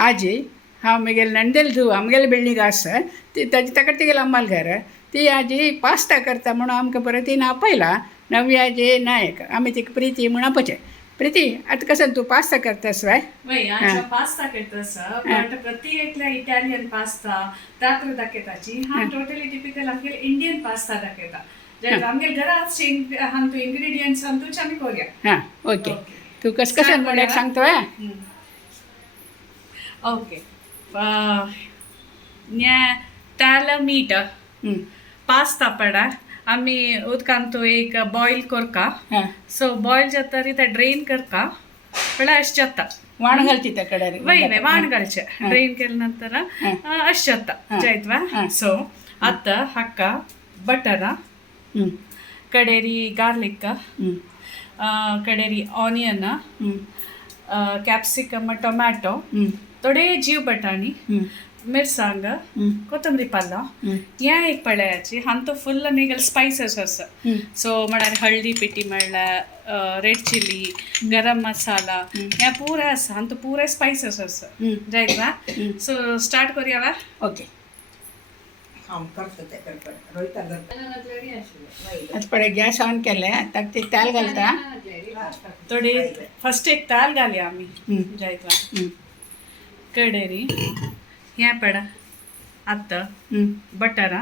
आजी हा आमगेले नंदेल धू आमगेले बिल्डींग आसा ती ताजी ताका तिगेले अम्माल घर ती आजी पास्ता करता म्हणून आमकां परत ती आपयला नव्या जे नायक आमी तिका प्रिती म्हणून आपचे प्रीति आता कसं तू पास्ता करतास वय वय आज पास्ता करतास बट प्रति एकला इटालियन पास्ता तात्र दाखयताची हा टोटली टिपिकल आमगेले इंडियन पास्ता दाखयता जे आमगेले घरात हां तू इंग्रेडियंट्स आम तुच आमी करूया हां ओके तू कसं म्हणून सांगतो वय ओके न्या ताल मीठ पास्ता पडा आमी उदकान तो एक बॉईल करका सो बॉईल जाता ते ड्रेन करका पण अशें जाता वाण घालची त्या कडेन वय वय वाण घालचे ड्रेन केले नंतर अशें जाता जायतवा सो आतां हाका बटरा कडेरी गार्लिक कडेरी ऑनियन ಕ್ಯಾಪ್ಸಿಕಮ್ ಟೊಮ್ಯಾಟೊ थोडे जीव बटाणी मिरसांग कोथंबरी पालो हें एक पळयाची हांगा तो फुल्ल न्ही स्पायसस आसा सो म्हळ्यार हळदी पिठी म्हणल्यार रेड चिली गरम मसाला हें पुरो आसा हांगा तो पुरे स्पायसस आसा जायत वा सो स्टार्ट करूया वा ओके पळय गॅस ऑन केले ताका ते तेल घालता थोडी फस्ट एक तेल घालया आमी जायत वा कडेरी हें पडा आतां बटरा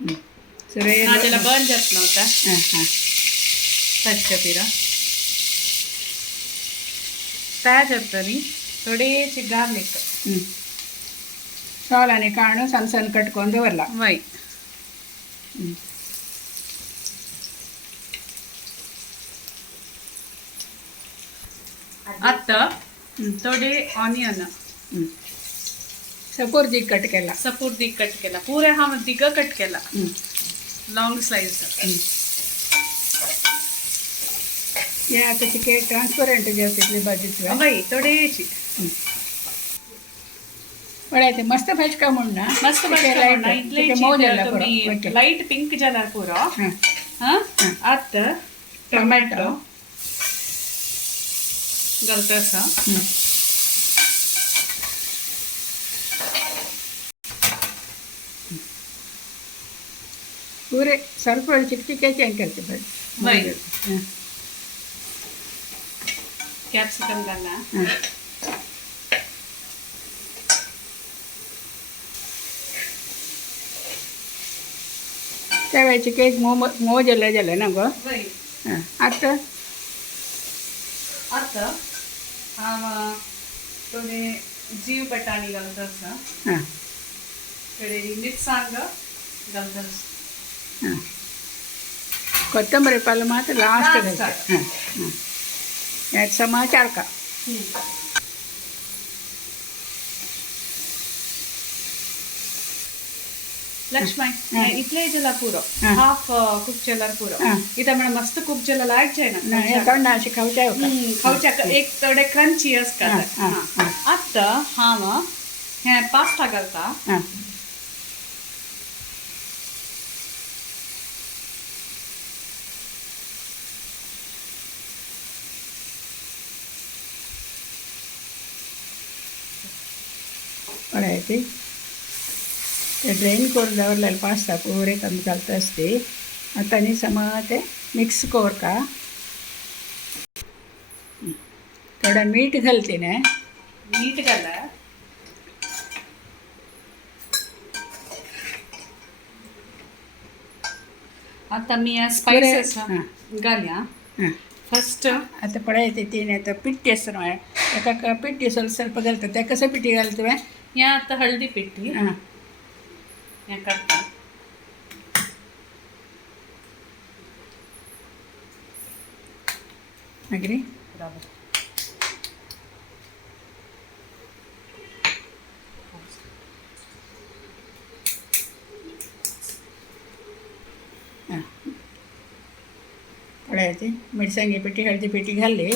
नाजाल्यार बंद जात नव्हता ताच्या पिरा ताज जातरी थोडेशे गार्लिक सोलांनी काडून सनसन कट करून दवरला वय आतां थोडे ऑनियन सपोर्दीक कट केला सपोर्दीक कट केला पुरे हांव दिग कट केला लॉंग स्लाइस हे आता तिके ट्रान्सपरंट जे तितली भाजीची वय थोडेशी पण ते मस्त फेचका म्हण ना मस्त लाइट पिंक जाला पुरो आतां टोमॅटो घालता पूरे ಸ್ವಲ್ಪ ಚಿಕ್ಕ ಚಿಕ್ಕ ಹೆಂಗೆ वय ಕ್ಯಾಪ್ಸಿಕಮ್ ಗಲ್ಲ त्या वेळेचे केक मोव जाले ना गो वय आतां आतां हांव थोडे जीव बटाणी घालता आसा कडेरी मिरसांग घालता ಕೊತ್ತಂಬರಿ ಪಾಲು ಮಾತ್ರ ಲಾಸ್ಟ್ ಎರಡು ಸಮಾಚಾರ का लक्ष्मण इतले जला पुरो हाफ कुक जला पुरो इथं मला मस्त कुक जला लायचे ना तोंड अशी खावच्या खावच्या एक थोडे क्रंची असता आता हांव हे पास्ता घालता पळायचे ते ड्रेन करून दवरलेले पास्ता पुरे कमी घालता असते आता न्ही समा ते मिक्स कर का थोडं मीठ घालते ना मीठ घाला आता मी स्पाइसेस घालया फस्ट आता पळायचे तीन आता पिट्टी असतं ना एका पिट्टी ಸ್ವಲ್ಪ घालतात त्या कसं पिठी घालतोय या आता हळदी पिठी या करता अग्री बरोबर पळायचे मिरसांगी पिठी हळदी पिठी घालली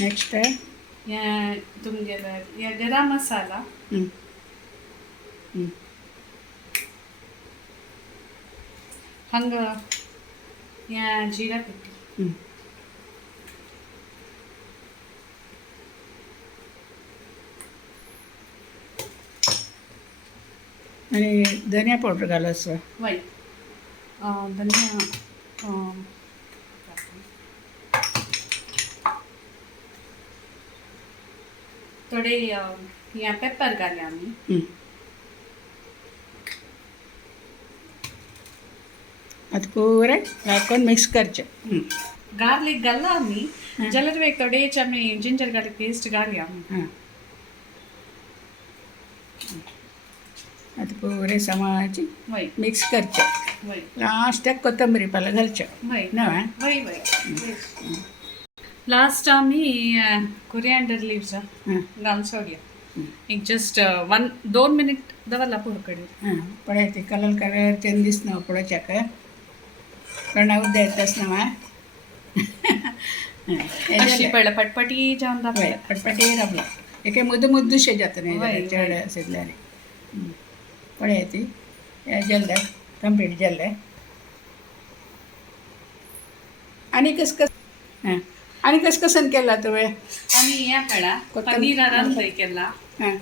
नेक्स्ट या तुमगेले या गरम मसाला हंग या जीरा पिठी आणि धनिया पावडर घालस वय धनिया थोडे या पेपर घाले आम्ही ಅದು ಪೂರ ಹಾಕೊಂಡು ಮಿಕ್ಸ್ करचे गार्लिक घालला आम्ही जाल्यार एक थोडेच आम्ही जिंजर गार्लिक पेस्ट घाली आम्ही हां ಅದು ಪೂರ समाची वय मिक्स करचे वय लास्टाक कोथंबरी पाला घालचे वय नवा वय वय लास्ट आम्ही कोरिएंडर लीव्स घालून सोडया एक जस्ट 1-2 मिनिट दवरला पुरकडे हां पळयते कलर कलर चेंज दिसना पळोवच्याक कणा उद्दा येतास नवा अशी पडलं पटपटी जाऊन दाखवलं पटपटी रबला एके मुद्दू मुद्दूशे जाता वय, नाही चड आशिल्ल्याने पळयती हे जल्ले कंप्लीट जल्ले आणि कस हां आणि कसन केला तुवें आणि या काळा पनीर रंधय केला हां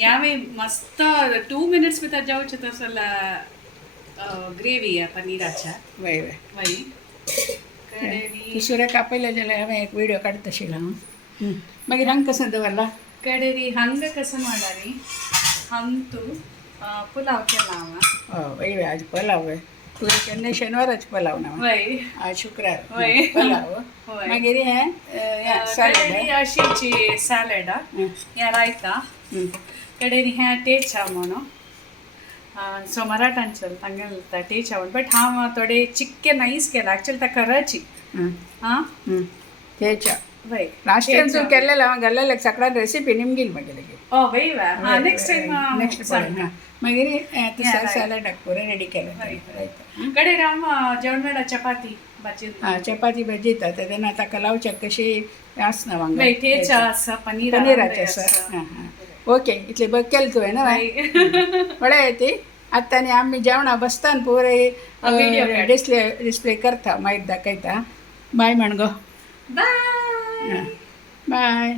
यावेळी मस्त 2 मिनिट्स भितर जावचे तसं ग्रेव्ही आहे पनीराच्या वय वय वय कडेरी तू सुरेख आपयले जाल्यार हांवें एक व्हिडिओ काडत आशिल्लो मागीर हांगा कसं दवरला कडेरी हंग कसं म्हणल्यारी हंग पुलाव केला हांव वय वय आज पलाव वय तुवें केन्ना शेनवाराचे पलाव ना वय आज शुक्रार वय. पलाव वय. मागीर हें सॅलड कडेरी अशीची सॅलड या रायता कडेरी हें टेचा म्हणून सो मराठांचल तांगेल टेचा म्हण बट हांव थोडे चिक्के नाईस केला एक्चुअली ताका कराची हां तेच्या वय लास्ट टायम तूं केल्लें हांव घाल्लेलें सकाळी रेसिपी निमगेली म्हगेली ओ वय हां नेक्स्ट टाइम नेक्स्ट हां मागीर सॅलडाक पुरो रेडी केलें कडे राम जेवण मेळा चपाती भाजी हां चपाती भाजी येता तेन्ना ताका लावच्याक कशी आसना वांगडा वय तेच आसा पनीराचें आसा हां हां ओके इतले बघ केलें तुवें न्हू बरें येती आतां आनी आमी जेवणा बसताना पुरे डिस्प्ले करता मागीर दाखयता बाय म्हण गो बाय बाय